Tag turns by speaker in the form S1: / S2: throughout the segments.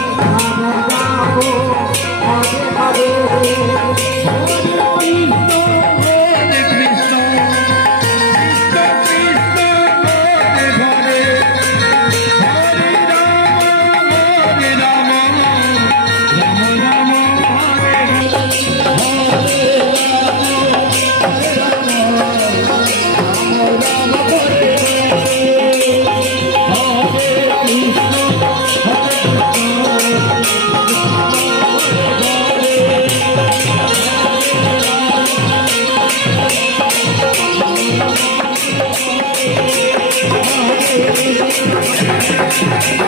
S1: Amen.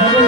S1: Amen.